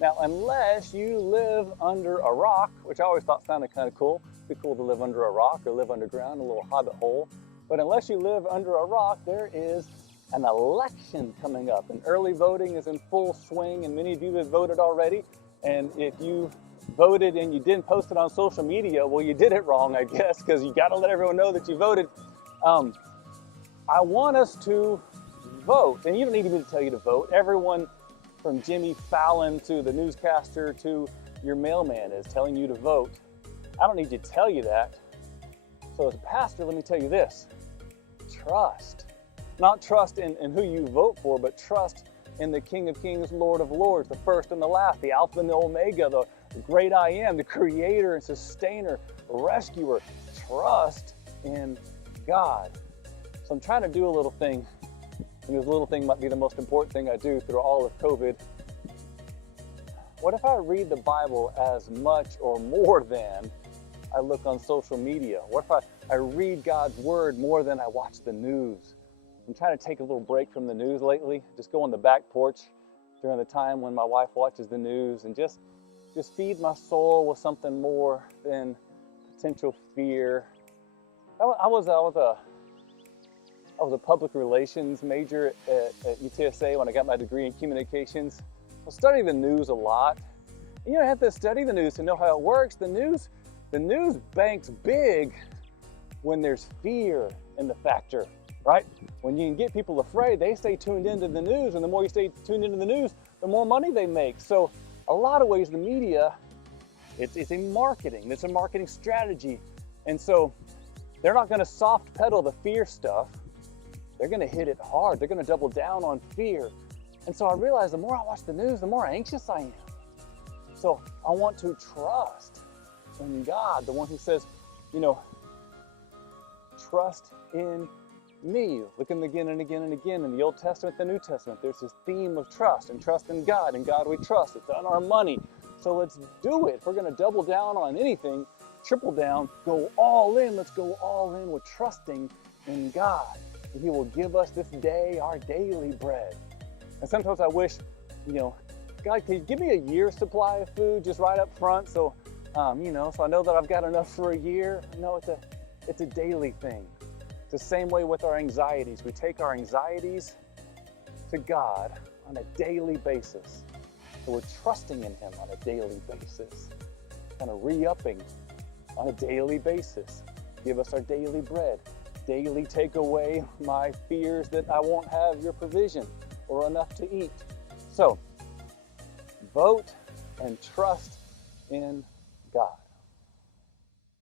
Now, unless you live under a rock, which I always thought sounded kind of cool. It'd be cool to live under a rock or live underground, a little hobbit hole. But unless you live under a rock, there is an election coming up, and early voting is in full swing, and many of you have voted already. And if you voted and you didn't post it on social media, well, you did it wrong, I guess, because you got to let everyone know that you voted. I want us to vote, and you don't need me to tell you to vote. Everyone from Jimmy Fallon to the newscaster to your mailman is telling you to vote. I don't need to tell you that. So as a pastor, let me tell you this. Trust. Not trust in who you vote for, but trust in the King of Kings, Lord of Lords, the first and the last, the Alpha and the Omega, the great I am, the creator and sustainer, rescuer. Trust in God. So I'm trying to do a little thing, and this little thing might be the most important thing I do through all of COVID. What if I read the Bible as much or more than I look on social media? What if I read God's word more than I watch the news? I'm trying to take a little break from the news lately. Just go on the back porch during the time when my wife watches the news and just feed my soul with something more than potential fear. I was a public relations major at UTSA when I got my degree in communications. I studied the news a lot. And you don't have to study the news to know how it works. The news banks big when there's fear in the factor, right? When you can get people afraid, they stay tuned into the news, and the more you stay tuned into the news, the more money they make. So a lot of ways the media, it's a marketing strategy. And so they're not gonna soft pedal the fear stuff. They're gonna hit it hard. They're gonna double down on fear. And so I realized the more I watch the news, the more anxious I am. So I want to trust in God, the one who says, trust in me. Looking again and again and again in the Old Testament, the New Testament, there's this theme of trust and trust in God. And God we trust. It's on our money. So let's do it. If we're gonna double down on anything, triple down, go all in. Let's go all in with trusting in God. And He will give us this day our daily bread. And sometimes I wish, God, can you give me a year's supply of food just right up front so so I know that I've got enough for a year? No, it's a daily thing. It's the same way with our anxieties. We take our anxieties to God on a daily basis. So we're trusting in Him on a daily basis. Kind of re-upping on a daily basis. Give us our daily bread. Daily take away my fears that I won't have your provision or enough to eat. So, vote and trust in